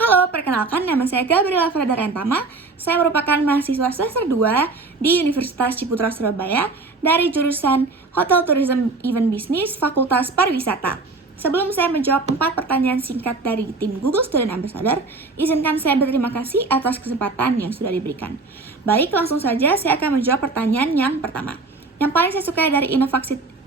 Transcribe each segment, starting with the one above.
Halo, perkenalkan nama saya Gabriela Freda Rentama. Saya merupakan mahasiswa semester 2 di Universitas Ciputra Surabaya dari jurusan Hotel Tourism Event Business Fakultas Pariwisata. Sebelum saya menjawab 4 pertanyaan singkat dari tim Google Student Ambassador, izinkan saya berterima kasih atas kesempatan yang sudah diberikan. Baik, langsung saja saya akan menjawab pertanyaan yang pertama. Yang paling saya sukai dari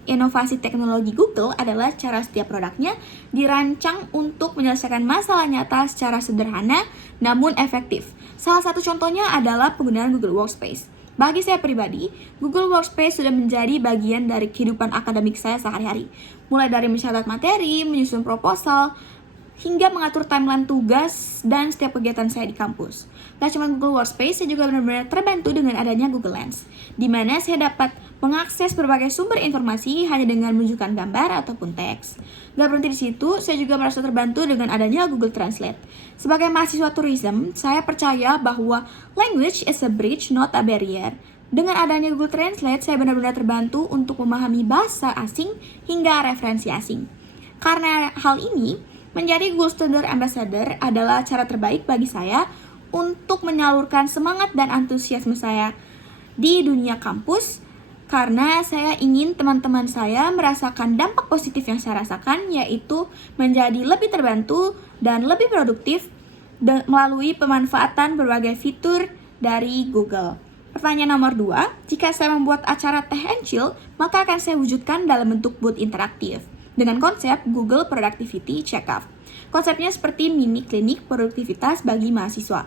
inovasi teknologi Google adalah cara setiap produknya dirancang untuk menyelesaikan masalah nyata secara sederhana namun efektif. Salah satu contohnya adalah penggunaan Google Workspace. Bagi saya pribadi, Google Workspace sudah menjadi bagian dari kehidupan akademik saya sehari-hari. Mulai dari mencatat materi, menyusun proposal, hingga mengatur timeline tugas dan setiap kegiatan saya di kampus. Gak cuma Google Workspace, saya juga benar-benar terbantu dengan adanya Google Lens, di mana saya dapat mengakses berbagai sumber informasi hanya dengan menunjukkan gambar ataupun teks. Gak berhenti di situ, saya juga merasa terbantu dengan adanya Google Translate. Sebagai mahasiswa tourism, saya percaya bahwa language is a bridge, not a barrier. Dengan adanya Google Translate, saya benar-benar terbantu untuk memahami bahasa asing hingga referensi asing. Karena hal ini, menjadi Google Student Ambassador adalah cara terbaik bagi saya untuk menyalurkan semangat dan antusiasme saya di dunia kampus, karena saya ingin teman-teman saya merasakan dampak positif yang saya rasakan, yaitu menjadi lebih terbantu dan lebih produktif melalui pemanfaatan berbagai fitur dari Google. Pertanyaan nomor 2, jika saya membuat acara Teh and Chill, maka akan saya wujudkan dalam bentuk booth interaktif dengan konsep Google Productivity Checkup. Konsepnya seperti mini klinik produktivitas bagi mahasiswa.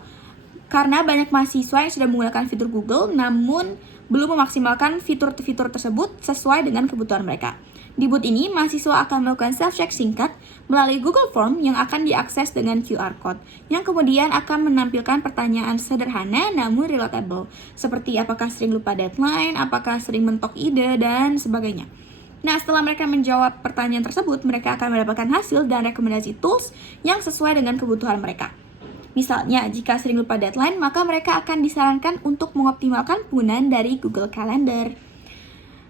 Karena banyak mahasiswa yang sudah menggunakan fitur Google namun belum memaksimalkan fitur-fitur tersebut sesuai dengan kebutuhan mereka. Di booth ini, mahasiswa akan melakukan self-check singkat melalui Google Form yang akan diakses dengan QR Code, yang kemudian akan menampilkan pertanyaan sederhana namun relatable, seperti apakah sering lupa deadline, apakah sering mentok ide, dan sebagainya. Nah, setelah mereka menjawab pertanyaan tersebut, mereka akan mendapatkan hasil dan rekomendasi tools yang sesuai dengan kebutuhan mereka. Misalnya, jika sering lupa deadline, maka mereka akan disarankan untuk mengoptimalkan penggunaan dari Google Calendar.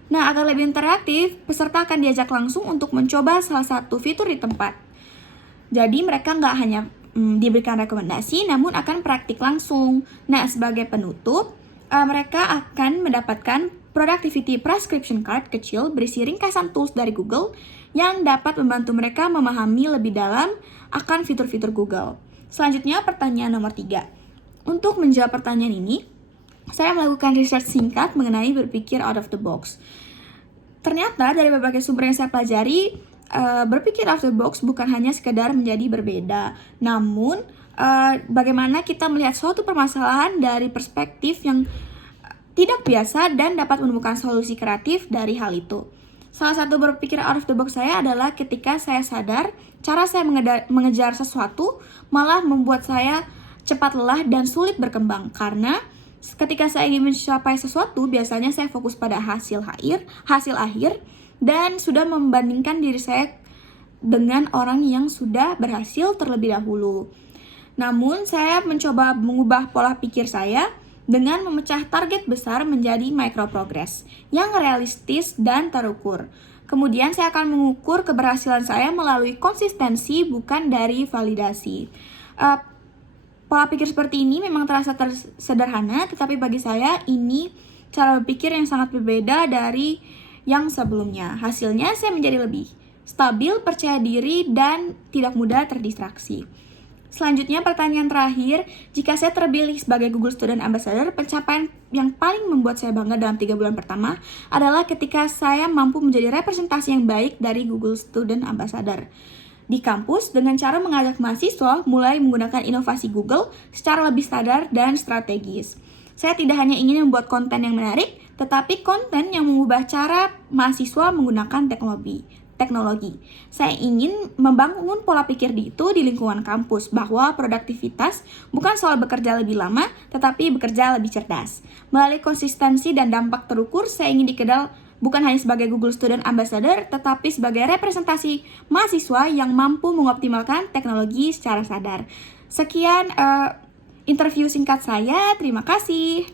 Nah, agar lebih interaktif, peserta akan diajak langsung untuk mencoba salah satu fitur di tempat. Jadi, mereka nggak hanya diberikan rekomendasi, namun akan praktik langsung. Nah, sebagai penutup, mereka akan mendapatkan Productivity Prescription Card kecil berisi ringkasan tools dari Google yang dapat membantu mereka memahami lebih dalam akan fitur-fitur Google. Selanjutnya, pertanyaan nomor 3. Untuk menjawab pertanyaan ini, saya melakukan research singkat mengenai berpikir out of the box. Ternyata dari berbagai sumber yang saya pelajari, berpikir out of the box bukan hanya sekedar menjadi berbeda, namun bagaimana kita melihat suatu permasalahan dari perspektif yang tidak biasa dan dapat menemukan solusi kreatif dari hal itu. Salah satu berpikir out of the box saya adalah ketika saya sadar cara saya mengejar sesuatu malah membuat saya cepat lelah dan sulit berkembang. Karena ketika saya ingin mencapai sesuatu, biasanya saya fokus pada hasil akhir dan sudah membandingkan diri saya dengan orang yang sudah berhasil terlebih dahulu. Namun saya mencoba mengubah pola pikir saya dengan memecah target besar menjadi micro progress yang realistis dan terukur. Kemudian saya akan mengukur keberhasilan saya melalui konsistensi bukan dari validasi. Pola pikir seperti ini memang terasa sederhana, tetapi bagi saya ini cara berpikir yang sangat berbeda dari yang sebelumnya. Hasilnya saya menjadi lebih stabil, percaya diri, dan tidak mudah terdistraksi. Selanjutnya, pertanyaan terakhir, jika saya terpilih sebagai Google Student Ambassador, pencapaian yang paling membuat saya bangga dalam 3 bulan pertama adalah ketika saya mampu menjadi representasi yang baik dari Google Student Ambassador di kampus dengan cara mengajak mahasiswa mulai menggunakan inovasi Google secara lebih sadar dan strategis. Saya tidak hanya ingin membuat konten yang menarik, tetapi konten yang mengubah cara mahasiswa menggunakan teknologi. Saya ingin membangun pola pikir di lingkungan kampus bahwa produktivitas bukan soal bekerja lebih lama, tetapi bekerja lebih cerdas. Melalui konsistensi dan dampak terukur, saya ingin dikenal bukan hanya sebagai Google Student Ambassador, tetapi sebagai representasi mahasiswa yang mampu mengoptimalkan teknologi secara sadar. Sekian interview singkat saya, terima kasih.